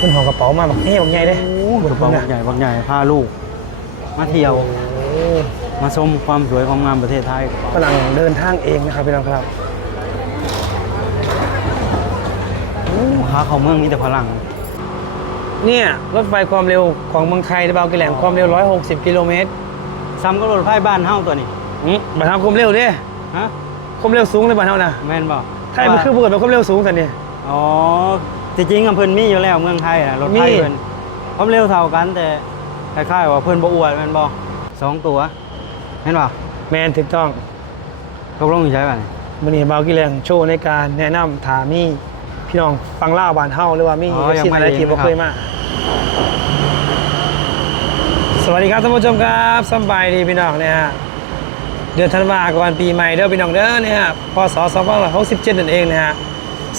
คุณห่อกระเป๋ามาแบบนี้แบบใหญ่เด้โอ้กระเป๋าบักใหญ่บักใหญ่พาลูก มาเที่ยว มาชมความสวยความงามประเทศไทยฝรั่งเดินทางเองนะครับพี่น้องครับค้าเขาเมืองมีแต่พลัง เนี่ยรถไฟความเร็วของเมืองไทยในบางกะแหลมความเร็ว 160 กิโลเมตรซ้ำก็รถไฟบ้านเฮาตัวนี้อืมบัตรทำความเร็วเด้ฮะความเร็วสูงเลยบัตรเท่านะแม่นบ่ไทยมันคือเปิดเป็นความเร็วสูงสันนี่อ๋อ จริงๆอะเพิ่นมีอยู่แล้วเมืองไทยอะรถไฟมี เพิ่นความเร็วเท่ากันแต่คล้ายๆว่าเพิ่นบ่อวดแม่นบ่สองตัวแม่นบ่แมนถูกต้องตกลงอยู่ใช่ป่ะนี่มันนี่บาวกิแลงโชว์ในการแนะนำถามีพี่น้องฟังเล่าวบานเฮาหรือว่ามีสิ่งอะไรที่บ่เคยมา สวัสดีครับท่านผู้ชมครับสำบายดีพี่น้องเนี่ยฮะเดือนธันวาคมวันปีใหม่เด้อพี่น้องเด้อเนี่ยฮะพศ2567นั่นเองนะฮะ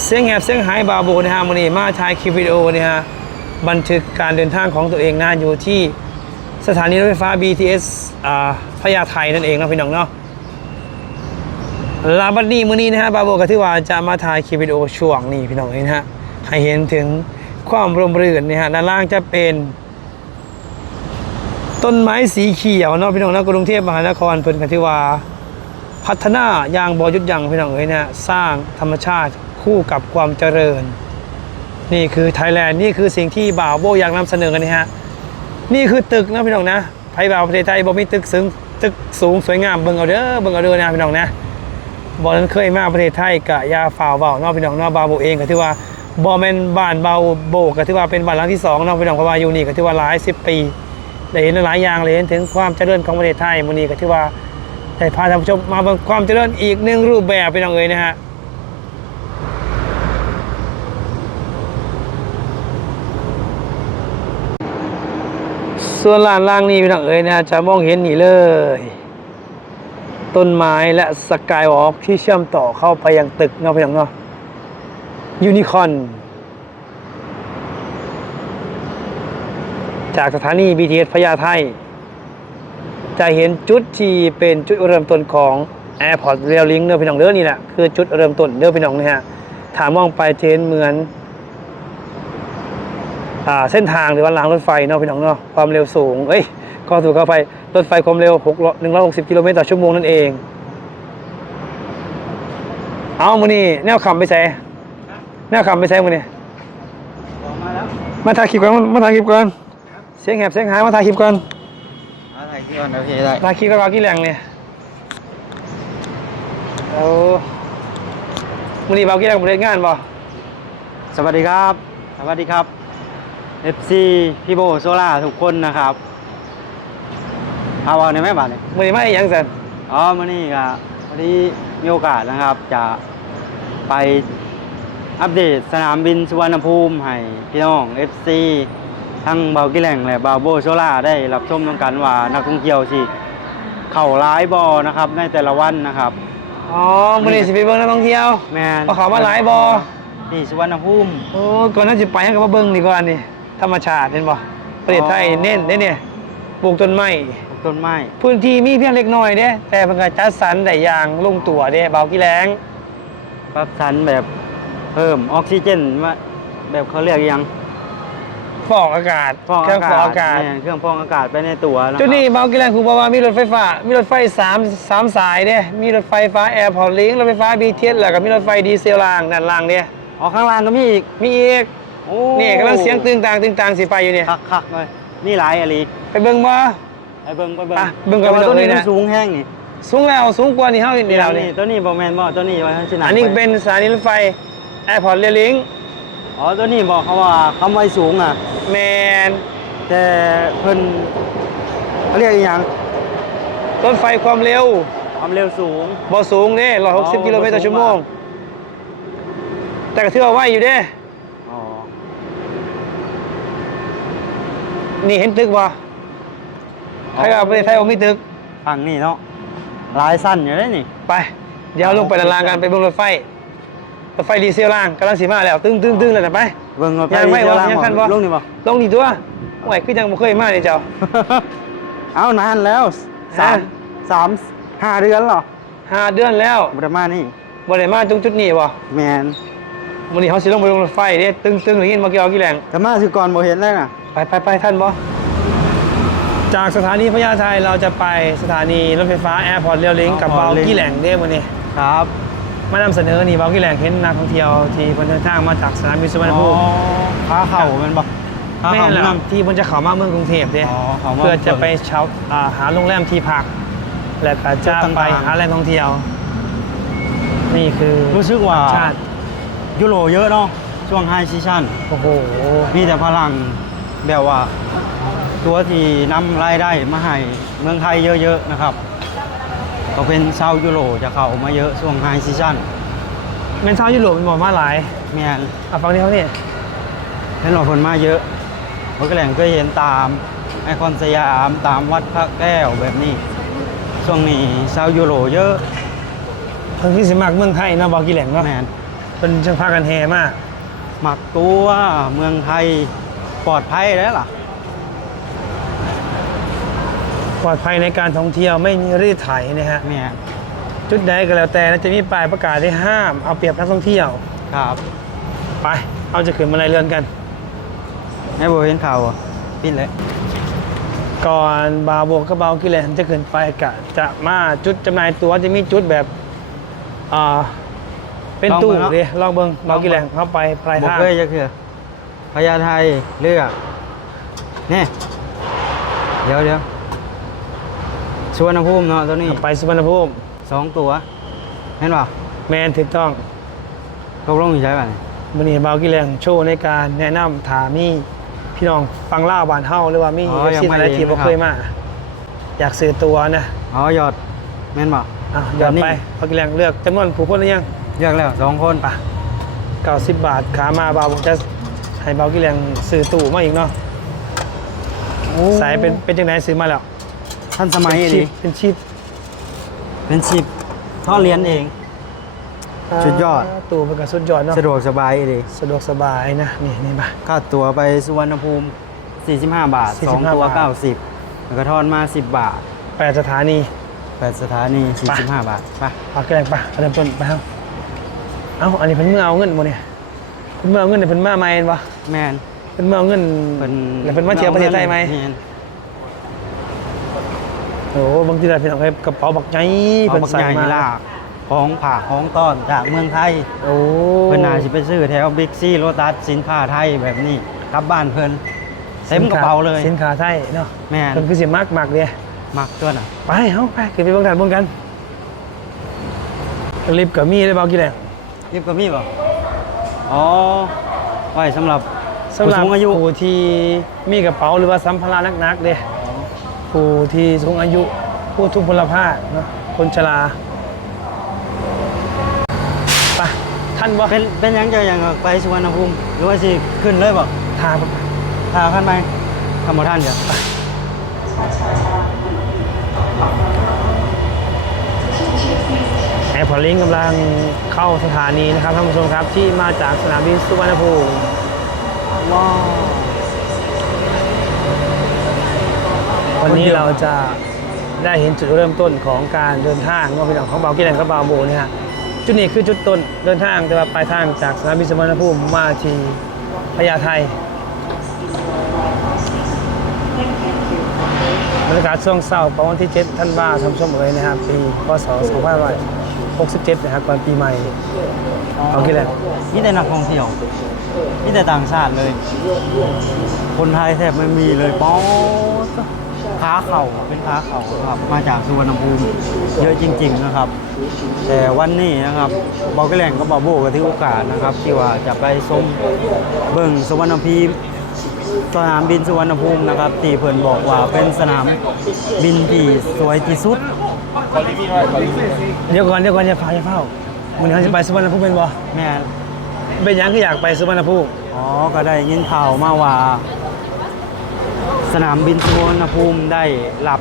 เสียงแหบเสียงหายบาบูนะฮะมื้อนี้มาถ่ายคลิปวิดีโอเนี่ยฮะบันทึกการเดินทางของตัวเองนะอยู่ที่สถานีรถไฟฟ้า BTS อ่าพญาไทนั่นเองนะพี่น้องเนาะลาบัดนี้มื้อนี้นะฮะบาโบก็ถือว่าจะมาถ่ายคลิปวิดีโอช่วงนี้พี่น้องเองนะฮะให้เห็นถึงความร่มรื่นนะฮะด้านล่างจะเป็น ต้นไม้สีเขียวเนาะพี่น้องนะกรุงเทพมหานครเพิ่นก็ถือว่าพัฒนาอย่างบ่หยุดยังพี่น้องเอ้ยนฮะสร้างธรรมชาติ คู่กับความเจริญ นี่คือไทยแลนด์นี่คือสิ่งที่บ่าวโบอยากนำเสนอกันนี่ฮะนี่คือตึกนะพี่น้องนะไทยบ่าวประเทศไทยบ่มีตึกสูงตึกสูงสวยงามเบิ่งเอาเด้อเบิ่งเอาเด้อนะพี่น้องนะบอนั้นเคยมาประเทศไทยกะยาฝ่าวเบาเนอกพี่น้องเนอกบาวโบเองก็ถือว่าบอแมนบ้านเบาโบก็ถือว่าเป็นบ้านหลังที่สองเนอกพี่น้องเพราะว่าอยู่นี่ก็ถือว่าหลายสิบปีได้เห็นหลายอย่างเลยเห็นถึงความเจริญของประเทศไทยมื้อนี้ก็ถือว่าได้พาท่านผู้ชมมาเบิ่งความเจริญอีกหนึ่งรูปแบบพี่น้องเอ๋ยนะฮะ ส่วนลานล่างนี้พี่น้องเอ๋ยนะจะมองเห็นนี่เลย ต้นไม้และสกายวอล์กที่เชื่อมต่อเข้าไปยังตึกเนาะพี่น้องเนาะยูนิคอนจากสถานี BTS พญาไทจะเห็นจุดที่เป็นจุดเริ่มต้นของ Airport Rail Link เด้อพี่น้องเด้อนี่แหละคือจุดเริ่มต้นเด้อพี่น้องนะฮะถามมองไปเห็นเหมือน เส้นทางหรือว่ารางรถไฟเนาะพี่น้องเนาะความเร็วสูงเอ้ยก็ถูกเข้าไปรถไฟความเร็ว6 160กิโลเมตรต่อชั่วโมงนั่นเอง เอามือนี่แนวขำไปใส่แนวขำไปใส่มือนี่มาแล้วมาถ่ายคลิปก่อนมาถ่ายคลิปก่อนเสียงแหบเสียงหายมาถ่ายคลิปก่อนมาถ่ายที่ก่อนโอเคได้ถ่ายคลิปแล้วก็เอากี่แรงเนี่ยเอามือนี่เบากี่แรงบริเวณงานบ่สวัสดีครับ สวัสดีครับ FC พี่โบโซล่าทุกคนนะครับเอาเอาในแม่บาทเลยมือนี่ไม่ยังสันอ๋อมื่อนี้ก็วันนี้มีโอกาสนะครับ จะไปอัปเดตสนามบินสุวรรณภูมิให้พี่น้อง FC ทั้งเบากิแหล่งและบาโบโซล่าได้รับชมนำกันว่านักท่องเที่ยวสิเข้าร้ายบอนะครับในแต่ละวันนะครับอ๋อมือนี่สิไปเบิ่งนักท่องเที่ยวแมนเอาเขามาหลายบ่นี่สุวรรณภูมิโอ้ก่อนหนั้นจะไปให้กับมาเบิ่งนี่ก่อนนี่ ธรรมชาติเห็นบ่ประเทศไทยเน้นเด้เนี่ยปลูกต้นไม้ต้นไม้พื้นที่มีเพียงเล็กน้อยเด้แต่เพิ่นก็จัดสรรได้อย่างลงตัวเด้เบากี่แรงปรับสันแบบเพิ่มออกซิเจนว่าแบบเขาเรียกยังฟอกอากาศฟอกเครื่องฟอกอากาศแม่นเครื่องฟอกอากาศไปในตัวนะคจุดรับนี้เบากี่แรงคือบอกว่ามีรถไฟฟ้า มีรถไฟ3 3สายเด้มีรถไฟฟ้าแอร์พอร์ตลิงรถไฟฟ้า BTS แล้วก็มีรถไฟดีเซลรางด้านล่างเด้อ๋อข้างล่างก็มีอีกมีอีก โอ้นี่กำลังเสียงตึงต่างตึงต่างสิไปอยู่เนี่ยคักคักๆเลยนี่หลายอะไรไปเบิ่งบ่ไปเบิ่งไปเบิ่งอะเบิ่งกันแต่ว่าไปตัวเลยนี้นะมันสูงแห้งนี่สูงแล้วสูงกว่านี่เฮานี่แล้วนี่นี่ตัวนี้บ่แม่นบ่ตัวนี้ไว้ให้สิหนัอันนี้เป็นสถานีรถไฟแอร์พอร์ตเรลิงอ๋อตัวนี้บอกเขาว่าคำไว้สูงอะแมนแต่เพิ่นเขาเรียกอีหยังรถไฟความเร็ว ความเร็วสูงบ่สูงเด้160กิโลเมตรต่อชั่วโมงแต่ก็ถือว่าไวอยู่เด้ อ๋อ นี่เห็นตึกบ่ใครว่าประเทศไทยบ่มีตึกฝั่งนี้เนาะหลายสั้นอยู่ได้นี่ ไป เดี๋ยวลงไปด้านล่างกันไปเบิ่งรถไฟ รถไฟดีเซลล่างกำลังสีมาแล้ว ตึ้งตึ้งตึ้งเลยนะไป เบิ่งรถไฟยังไม่เดี๋ยววะล่างยังคันบ่บ่ลงนี่บ่ลงนี่ตัวโอ้ยคือยังบ่เคยมาเลยเจ้า เอานานแล้วสามฮะสามห้าเดือนเหรอห้าเดือนแล้วบ่ได้มานี่บ่ได้มาตรงจุดนี้บ่แมนวันนี้เขาสิลงไปลงรถไฟเด้ตึ้งตึ้งหรือยินมาเกี่ยวกี่แหล่งแต่มาสิก่อนบ่เห็นเลยน่ะ ไปไปไปท่านบอจากสถานีพญาไทเราจะไปสถานีรถไฟฟ้าแอร์พอร์ตเรียวลิงกับเบากี้แหล่งเด้วันนี้ครับ มานำเสนอนี่เบากี้แหล่งเห็นนักท่องเที่ยวที่เพิ่นเดินทางมาจากสนามบินสุวรรณภูมิขาเข่าแมันบ่ขาแม่เข่านแหละนํที่เพิ่นจะเข้ามาเมืองกรุงเทพเด้อ๋อเข้ามาเพื่อจะไปเช่าอ่าหาโรงแรมที่พัก แล้วก็จะไปต่างๆหาแหล่งท่องเที่ยว นี่คือรู้สึกว่าชาติยุโรเยอะเนาะช่วงไฮซีชั่นโอ้โหมีแต่พลัง แบบว่า ตัวที่นำรายได้มาให้เมืองไทยเยอะๆนะครับ ก็เป็นชาวยุโรจะเข้ามาเยอะช่วงไฮซีชั่นเมนเท่ายุโรปเป็นหมอมาหลายแม่นอะฟังนี้เขาเนี่ยเห็นหลอกคนมาเยอะผมก็แหล่งเคยเห็นตามไอคอนสยามตามวัดพระแก้วแบบนี้ช่วงนี้ชาวยุโรเยอะเพิ่งที่สิมากเมืองไทยเนาะเบากี้แหล่งเนาะแมนเป็นช่างพากันแฮมากหมักตัวเมืองไทย ปลอดภัยแล้วล่ะปลอดภัยในการท่องเที่ยวไม่มีรีดไถนะฮะแม่นจุดใดก็แล้วแต่นะจะมีป้ายประกาศที่ห้ามเอาเปรียบนักท่องเที่ยวครับ ไปเอาจะขึ้นมาในเรือนกันให้โบเห็นข่าวอะปิดเลยก่อนบาโบกกับเบากิเลนจะขึ้นไปกะจะมาจุดจำหน่ายตั๋วจะมีจุดแบบอ่าเป็นตู้ดิลองเบิ้งเบากิเลนเข้าไปปลายบอกทางเลยจะคือพ ญาไทเลือกนี่เดี๋ยวเดี๋ยวสวนภูมิเนาะตัวนี้ไปสุวรรณภูมิสองตัวเห็นป่ะแมนถูกต้องตกลงอยู่ใช่ป่ะนี่วันนี้เบากิเลนโชว์ในการแนะนำถามมีพี่น้องฟังเล่าวบานเฮาหรือว่ามีอ๋อเอฟยังซีไม่อะไรที่เห็นบ่นะครับเคยมาอยากซื้อตัวนะอ๋อหยอดแม่นป่ะอะย้อนแบบนี้ไปเบากิเลนเลือกจำนวนผู้คนหรือยังเลือกแล้วสองคนปะ90บาทขามาเบาผมจะ ให้เบากิเลนซื้อตู้มาอีกเนาะสายเป็นเป็นจังไหนซื้อมาแล้วท่านสมัยเป็นชิดีปเป็นชิปเป็นสิบท่อเรียนเอง สุดยอดตู้เป็นกับสุดยอดเนาะสะดวกสบายดีสะดวกสบายนะนี่นี่มา ค่าตั๋วไปสุวรรณภูมิ 45 บาท 45 2 ตัว บาท 90 แล้วก็ทอนมา 10 บาท แปดสถานี 8 สถานี 45 บาทไป ปากแกล้งปะเริ่มต้นไปครับเอ้าอันนี้เพิ่นเมื่อเอาเงินบ่เนี่ย เพิ่นเมื่อเอาเงินเนี่ยเพิ่นมาใหม่บ่แมนเพิ่นเมื่อเอาเงินเป็นแล้วเพิ่นมาเที่ยวประเทศไทยไหมแนโอ้บางทีเราพี่น้องเอ้ยกระเป๋าบักใหญ่เอาเพิ่นบักใส่ใหญ่มาลากของผ่าของต้อนจากเมืองไทยโอ้เพิ่นน่าสิไปซื้อแถวบิ๊กซีโรตัสสินค้าไทยแบบนี้กลับบ้านเพิ่นเต็มกระเป๋าเลยสินค้าไทยเนาะแม่นเพิ่นคือสิมักมักเด้มักตัวน่ะไปเฮาไปขึ้นไปเบิ่งกันเบิ่งกันลิฟต์ก็มีได้เบากี่แหละรีบก็มีบ่ อ๋อไว้สำหรับสำหรับผู้สูงอายุผู้ที่มีกระเป๋าหรือว่าสัมภาระหนักๆเด้ผู้ที่สูงอายุผู้ทุพพลภาพเนาะคนชราไปท่านบ่เป็นเป็นหยังจะยังไปสุวรรณภูมิหรือว่าสิขึ้นเลยบ่ทางพาขั้นไปทำบ่ท่านเดี๋ยว แอร์พอร์ตลิงก์กำลังเข้าสถานีนะครับท่านผู้ชมครับที่มาจากสนามบินสุวรรณภูมิว้าววันนี้เราจะได้เห็นจุดเริ่มต้นของการเดินทางว่าเป็นของเบากิแลนกับบาโบเนี่ยฮะจุดนี้คือจุดต้นเดินทางแต่ว่าปลายทางจากสนามบินสุวรรณภูมิมาที่พญาไทบรรยากาศช่วงเศร้าประวันที่ 7 ท่านบ้าทำชมเอ๋ยนะครับ ปี พศ 2567 นะครับก่อนปีใหม่เอากี่แหละนี่แต่นักท่องเที่ยวนี่แต่ต่างชาติเลย คนไทยแทบไม่มีเลยป๊อดขาเข่าเป็นขาเข่าครับมาจากสุวรรณภูมิเยอะจริง ๆนะครับ แต่วันนี้นะครับบอกแหล่งก็บอกโบกับที่โอกาสนะครับ ที่ว่าจะไปชมเบิ่งสุวรรณภูมิสนามบินสุวรรณภูมินะครับที่เพิ่นบอกว่าเป็นสนามบินที่สวยที่สุด เดี๋ยวก่อนเดี๋ยวก่อนอย่าเฝ้าอย่าเฝ้ามันเขาจะไปสุวรรณภูมิเป็นบ่แม่นเป็นหยังก็อยากไปสุวรรณภูมิอ๋อก็ได้ยินข่าวมาว่า สนามบินสุวรรณภูมิได้รับ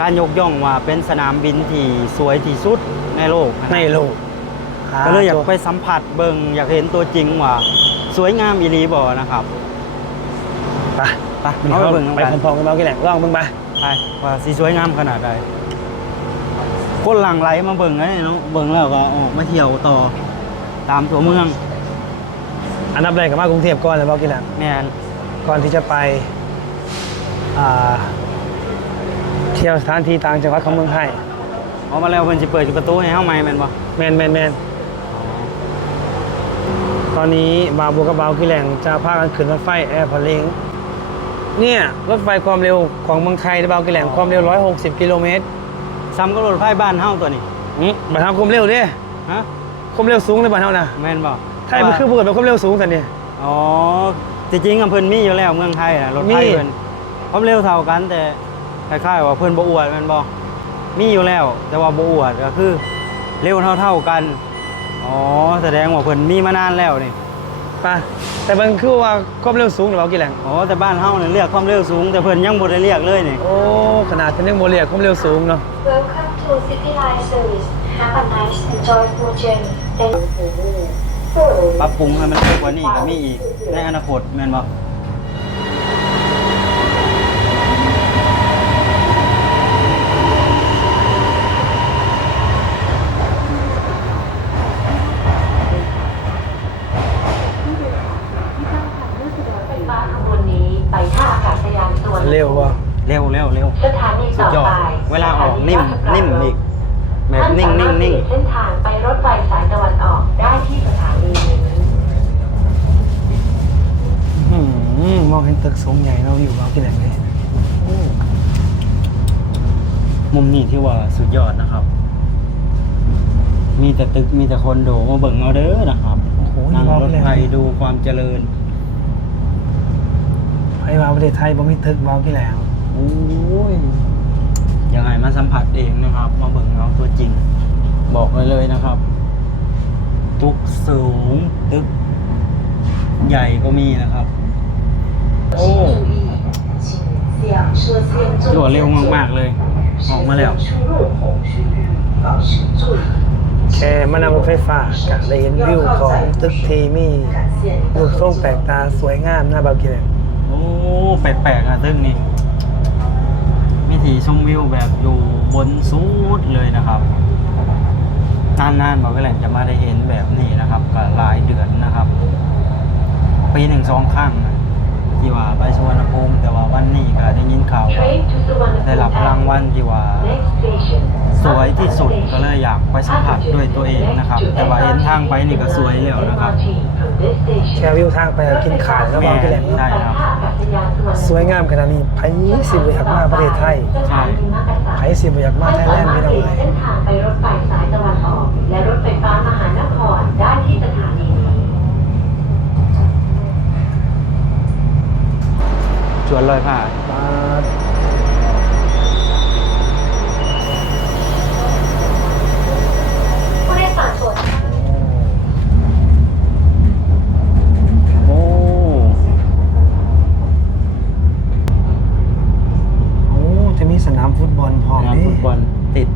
การยกย่องว่าเป็นสนามบินที่สวยที่สุดในโลกนะในโลกก็เลยอยากไปสัมผัสเบิงอยากเห็นตัวจริงว่า สวยงามอีหลีบ่นะครับไปไปเอาเอาไปไปเบิ่เบิ่งงไปกันพร้อมๆกันเบากี่แหล่งลองเบิ่งไปไปว่าสีสวยงามขนาดใด คนหลั่งไหลมาเบิ่งไงเนาะเบิ่งแล้วก็ออกมาเที่ยวต่อตามตัวเมืองอันดับแรกกับมากรุงเทพก่อนเลยบอกกี่แหละแม่นก่อนที่จะไปอ่าเที่ยวสถานที่ต่างจังหวัดของเมืองไทยเพราะมาแล้วเพิ่นสิเปิดอยู่ประตูให้เฮาใหม่แม่นบ่แมนแมนแมนตอนนี้บาวบัวกับบาวกี่แหล่งจะพากันขึ้นรถไฟแอร์พอร์ตลิงเนี่ยรถไฟความเร็วของเมืองไทยในบาวกี่แหล่งความเร็ว 160 กิโลเมตร ซ้ำกับรถไฟบ้านเฮาตัวนี้อืมบัตรเท้าความเร็วเด้ฮะความเร็วสูงเลยบัตรเท้านะแม่นบ่ไทยมันคือเปิดแบบความเร็วสูงแต่เนี่ยอ๋อจริงๆอะเพิ่นมีอยู่แล้วเมืองไทยน่ะรถไฟมีเพิ่นความเร็วเท่ากันแต่คล้ายๆว่าเพิ่นบ่อวดแม่นบ่มีอยู่แล้ว แต่ว่าบ่อวดก็คือเร็วเท่าๆกันอ๋อแสดงว่าเพิ่นมีมานานแล้วนี่ ป่ะแต่มันคือว่าความเร็วสูงหรือเปล่ากี่แหล่งอ๋อแต่บ้านเฮาเนี่ยเรียกความเร็วสูง แต่เพิ่นยังบ่ได้เรียกเลยนี่โอ้ขนาดเป็นเรื่องโมเรียกความเร็วสูงเนาะ Welcome to City Line Service. Have a nice and joyful journey. Thank you. ปรับปรุงให้มันเร็วกว่านี้ก็มีอีกในอนาคตแม่นบ่ ไฟฟ้าขบวนนี้ไปท่าอากาศยานสุวรรณภูมิ เร็วว่ะ เร็วเร็วเร็ว สถานี สุ ต่ ด อย อ ไป ดเวลาออก นิ่มนิ่มอีกแบบนิ่งนิ่งนิ่งท่าสามารถเปลี่ยเส้นทางไปรถไฟสายตะวันออกได้ที่สถานีนี้อื้อหือมองเห็นตึกสูงใหญ่เราอยู่บาวกี่แหล่งเลยมุมนี้ที่ว่าสุดยอดนะครับ มีแต่ตึกมีแต่คนดูมาเบิ่งเอาเด้อนะครับโอ้โหนั่งบาวรถกี่แหล่งไฟดูความเจริญไปมาประเทศไทยบ่มีตึกบาวกี่แหล่งโอ้ย ยังไงมาสัมผัสเองนะครับ มาเบิ่งเอาตัวจริง บอกเลยเลยนะครับตึกสูงตึก ใหญ่ก็มีนะครับ โอ้รวดเร็วมาก ๆ เลย ออกมาแล้วแค่มานำรถไฟฟ้ากะได้เห็นวิวของตึกที่มีรูปทรงแปลกตาสวยงามหน้าบาวกี่แหล่งโอ้ แปลกๆอะตึกนี่มี ถีชมวิวแบบอยู่บนสุดเลยนะครับนานๆบอกก็แหล่งจะมาได้เห็นแบบนี้นะครับก็หลายเดือนนะครับ ปีหนึ่งสองครั้งนะที่ว่าไปสวนภูมิแต่ว่าวันนี้ก็ได้ยินข่าวว่า Train to สุวรรณภูมิได้รับรางวัลที่ว่า Next station สวยที่สุดก็เลยอยากไปสัมผัสด้วยตัวเองนะครับ แต่ว่าเห็นทางไปนี่ก็สวยแล้วนะครับแค่วิวทางไปก็กินขาดแล้วบาวกี่แหล่งเนาะใช่ครับ สวยงามขนาดนี้ไผสิบ่อยากมาประเทศไทยใช่ไผสิบ่อยากมาไทยแลนด์พี่น้องเอ้ยเส้นทางไปรถไฟสายตะวันออก และรถไฟฟ้ามหานครได้ที่สถานีนี้ชวนลอยผ่า สนามฟุตบอลพร้อมสนามนี่ฟุตบอลติด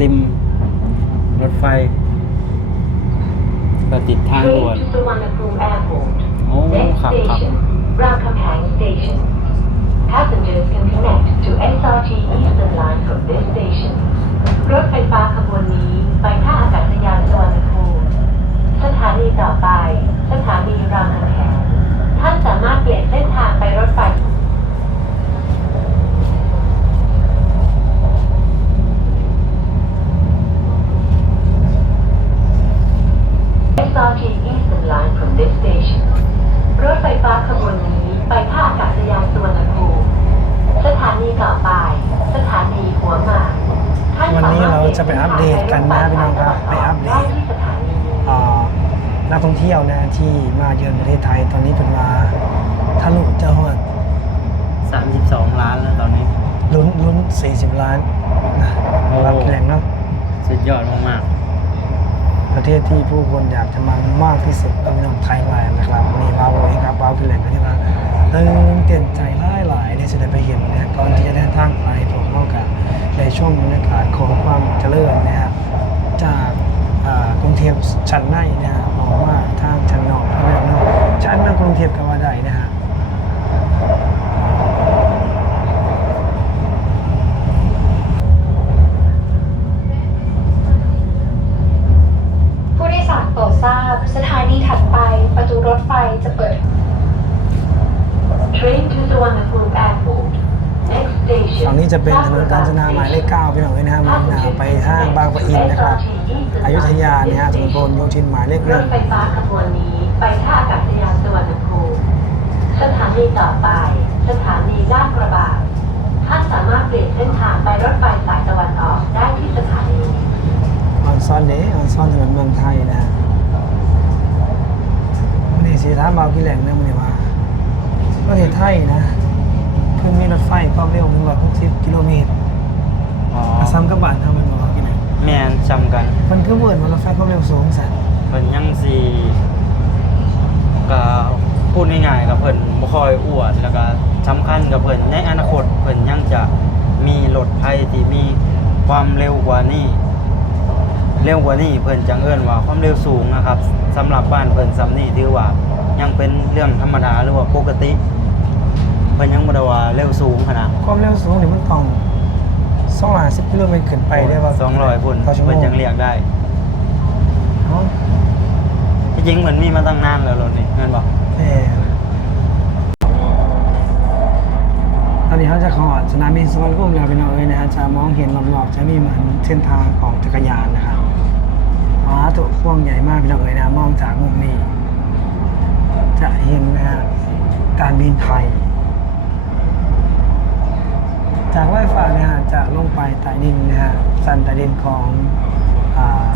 ริม รถไฟ ก็ติดทาง Train ด่วน to Suvarnabhumi Airport โอ้ Next ครับครับ station Ramkhamhaeng Station Passengers can connect to SRT Eastern Line from this station รถไฟฟ้าขบวนนี้ไปท่าอากาศยานสุวรรณภูมิสถานีต่อไป สถานีรามคำแหงท่านสามารถเปลี่ยนเส้นทางไปรถไฟ SRT Eastern Line from this station รถไฟฟ้าขบวนนี้ไปท่าอากาศยานสุวรรณภูมิสถานีต่อไป สถานีหัวหมากท่วันนี้สมถเราจะไปอัปเดตกันนะพี่น้องครับไปอัปเดตที่สถานีนี้อ่านักท่องเที่ยวนะที่มาเยือนประเทศไทยตอนนี้เป็นมาทะลุจะหด32ล้านแล้วตอนนี้ลุ้นลุ้น40ล้านนะโอ้บาวกี่แหล่งเนาะสุดยอดมาก ประเทศที่ผู้คนอยากจะมามากที่สุดก็เป็นของไทยแลนด์นะครับนี่บาวเองครับบาวกี่แหล่งก็ที่ว่าตื่นเต้นใจหลายหลายๆเนี่ยจะได้ไปเห็นนะก่อนที่จะเดินทางไปผมเข้ากับในช่วงบรรยากาศของความเจริญนะครับจากกรุงเทพชั้นในนะครับองว่าทางชั้นนอกแล้วเนาะชั้นนอกกรุงเทพก็ว่าได้นะฮะ ผู้โดยสารโปรดทราบ Suvarnabhumi Airport. Next station. ฝั่งนี้จะเป็นถนนกาญจนาหมายเลขเก้าพี่น้องเอ้ยนะฮะมุ่งหน้าไปทางบางปะอินนะครับ อยุธยาเนี่ยฮะถนนพหลโยธินหมายเลขห ร นึ่ ถ ง ไฟฟ้าขบวนนี้ไปท่าอากาศยานสุวรรณภูมิ สถานีต่อไป สถานีลาดกระบังท่านสามารถเปลี่ยนเส้นทางไปรถไฟสายตะวันออกได้ที่สถานี ออน ซอนเดย์ออนซอนถนนเมืองไทยนะมันนี่สีท้าเบากี่แหล่งนะมันนี่ว่าประเทศไทยนะเพิ่งมีรถไฟความเร็ว160กิโลเมตรอ๋ออาซ้ำกับบานเฮามันบอกว่ากี่แหล่งแมนจำกันมันคือเวิร์ดว่ารถไฟความเร็วสูงสันเพิ่นยังสีก็พูดง่ายๆกับเพิ่นบ่ค่อยอวดแล้วก็สำคัญกับเพิ่นในอนาคตเพิ่นยังจะมีรถไฟที่มีความเร็วกว่านี้ เร็วกว่านี้เพิ่นจังเอิ้นว่าความเร็วสูงนะครับสำหรับบ้านเพิ่นซำนี้ถือว่ายังเป็นเรื่องธรรมดาหรือว่าปกติ เพิ่นยังบ่ได้ว่าเร็วสูงขนาดความเร็วสูงนี่มันต้อง250กิโลเมตรขึ้นไปได้ว่า200พุ่นต่อชั่วโมเพิ่นงจังเรียกได้เนาะที่จริงมันมีมาตั้งนานแล้วรถนี่แม่นบ่แม่ตอนนี้เขาจะขอสนามบินสุวรรณภูมิแล้วพี่น้องเอ้ยนะฮะจะมองเห็นรอบๆจะมีเหมือนเส้นทางของจักรยานนะครับ อ๋อตัวพ่วงใหญ่มากพี่น้องเอ้ยนะมองจากมุมนี้ จะเห็นนะฮะการบินไทย จากไฟฟ้านะฮะจะลงไปใต้ดินนะฮะสันใต้ดินของอ่า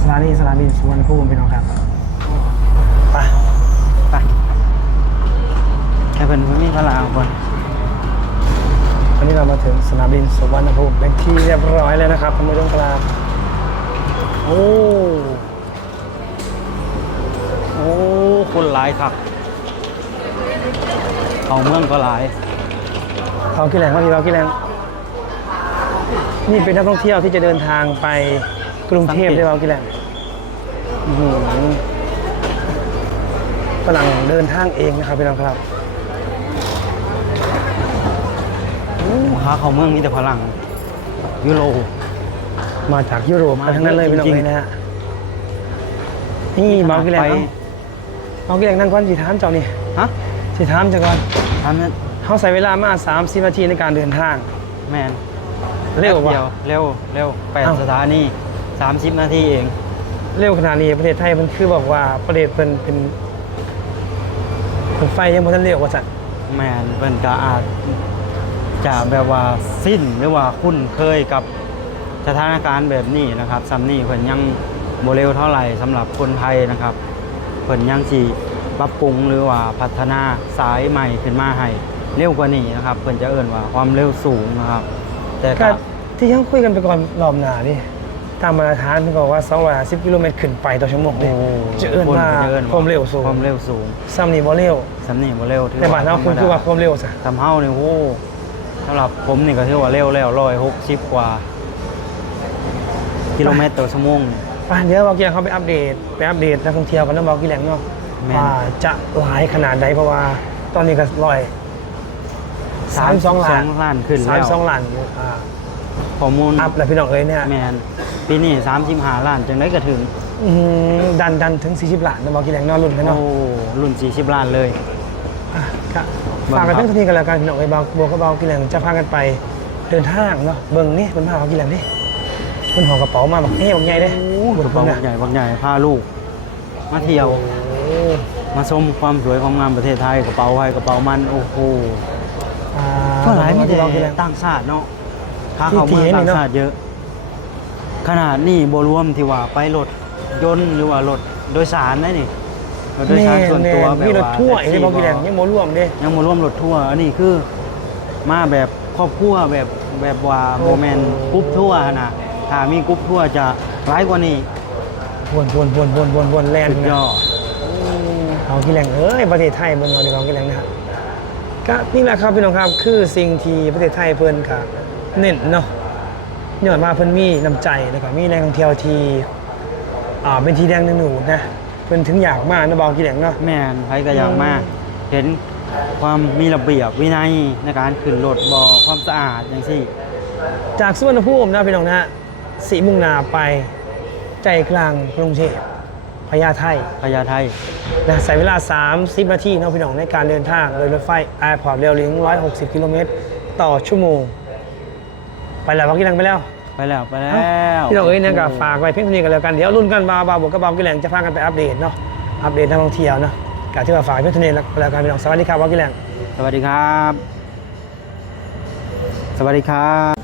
สถานีสนามบินสุวรรณภูมิพี่น้องครับไปไปให้เพิ่นเพิ่นมีพลังก่อนตอนนี้เรามาถึงสนามบินสุวรรณภูมิเป็นที่เรียบร้อยแล้วนะครับคุณผู้ชมครับ โอ้ โอ้ คนหลายครับเอาเมืองก็หลายเอากี่แรงว่าพี่เอากี่แรงนี่เป็นนักท่องเที่ยวที่จะเดินทางไปกรุงเทพได้เอากี่แรงอื้อหือฝรั่งเดินทางเองนะครับพี่น้องครับโอ้หาเขาเมืองมีแต่พลังยุโรป มาจากยุโรปมาทั้งนั้นเลยมาพี่น้องจริงๆเลยนะฮะนี่เมากี่แรงไปเอาเอากี่แรงนั่งก่อนสีถามเจ้านี่ฮะสีถามเจ้าก่อนทำนั้นเขาใส่เวลามา3 0นาทีในการเดินทาง แมนเร็วแป๊บปะเดียวเร็วเร็วแปดอ้าวสถานีสามสิบนาทีเอง เร็วขนาดนี้ประเทศไทยมันคือบอกว่าประเทศเป็นเป็นเป็นไฟยังบ่ทันเร็วกว่าสัตว์แมนเพิ่นก็อาจจะแบบว่าสิ้นหรือว่าคุ้นเคยกับ สถานการณ์แบบนี้นะครับซัมนี่เพิ่นยังโมเร็วเท่าไหร่สำหรับคนไทยนะครับเพิ่นยังสิปรับปรุงหรือว่าพัฒนาสายใหม่ขึ้นมาให้เร็วกว่านี้นะครับเพิ่นจะเอิ่นว่าความเร็วสูงนะครับ แต่ก็ก็ที่ยังคุยกันไปก่อนรอบหน้านี่ตามมาตรฐานที่บอกว่า210กิโลเมตรขึ้นไปต่อชั่วโมงโอ้นี่จะเอิ้นว่าพิ่จะอิ้นความเร็วสูงความเร็วสูงซ้ำนี่บ่เร็วสำนี่บ่เร็วถือแต่บ้านเราคือคือว่าความเร็วซะทำเฮานี่โอ้สำหรับผมนี่ก็ถือว่าเร็วแล้ว160กว่า กิโลเมตรต่อชั่วโมง ป่ะเดี๋ยวบอกกี่แหล่งเขาไปอัปเดตไปอัปเดตนักท่องเที่ยวกันแล้วบอกกี่แหล่งเนาะแม่น ว่าจะหลายขนาดใดเพราะว่าตอนนี้ก็ร้อย สามสองล้าน ล้านขึ้นสาแล้มวสองล้านอ่าข้อมูลอัพแล้วพี่น้องเอ้ยเนี่ยแมนปีนี้35ล้านจังได้ก็ถึง อื้อหือดันดันถึง 40ล้านนะบอกกี่แหล่งเนอนรุ่นกันเนาะ โอ้รุ่น 40 ล้านเลย อะก็ฝากกันทั้งทีกันแล้วกันพี่น้องเอ้ยบางบัวก็เบากี่แหล่งจะพากันไปเดินทางเนาะเบิ่งนี่เป็นพาเขากี่แหล่งนี่ มันห่อกระเป๋ามาบอกเฮ้บอกใหญ่เด้กระเป๋าบักใหญ่บักใหญ่พาลูก มาเที่ยวโอ้มาชมความสวยความงามประเทศไทยกระเป๋าไว้กระเป๋ามันโอ้โหอ่าก็หลายมีบอกแต่กี่แหล่งต่างชาติเนาะถ้าเขาที่เมืองเห็นนี่ต่างเนาะชาติเยอะ ขนาดนี้บรวมที่ว่าไปรถยนต์หรือว่ารถโดยสารได้นี่รถโดยสารส่วนตัวแบบมีรถว่าทั่วร์อีกแท็ได้กบอกซี่กี่แหล่งยังโมร่วมเด้ยังมาร่วมรถทัวร์อันนี้คือมาแบบครอบครัวแบบแบบว่าโมเมนกรุ๊ปทัวร์นะ ถ้ามีกรุ๊ปทัวร์จะร้ายกว่านี้วนวนวนวนวนวนแลนสุดด์ยอดเอากี่แหล่งเอ้ยประเทศไทยบนเราดีกว่ากี่แหล่งนะครับก็นี่แหละครับพี่น้องครับคือสิ่งที่ประเทศไทยเพิ่นกับเน้นเนาะย้อนมาเพิ่นมีน้ำใจแล้วก็มีแหล่งท่องเที่ยวที่อ่าเป็นที่แดงหนึ่งหนูนะเพิ่นถึงอยากมานะบอกกี่แหล่งเนาะ แม่นไผก็อยากมาก เห็นความมีระเบียบวินัยในการขึ้นรถบอความสะอาดอย่างที่ จากสุวรรณภูมินะพี่น้องนะ สีมุ่งหนาไป ใจกลางกรุงเทพพญาไทพญาไทนะใช้เวลา 30 นาทีเนาะพี่น้องในการเดินทางโดยรถไฟ Airport Rail Link 160 กิโลเมตร ต่อชั่วโมง ไปแล้วบักกี้แหลงไปแล้ว ไปแล้วไปแล้วพี่น้องเอ้ยเนี่ยก็ฝากไว้เพียงเท่านี้กันแล้วกันเดี๋ยวรุ่นกันบาบาบวกกับบาบักกี้แหลงจะพากันไปอัปเดตเนาะอัปเดตนักท่องเที่ยวเนาะกที่ว่าฝากเพียงเท่านี้แล้วกันพี่น้องสวัสดีครับบักกี้แหลงสวัสดีครับ สวัสดีครับ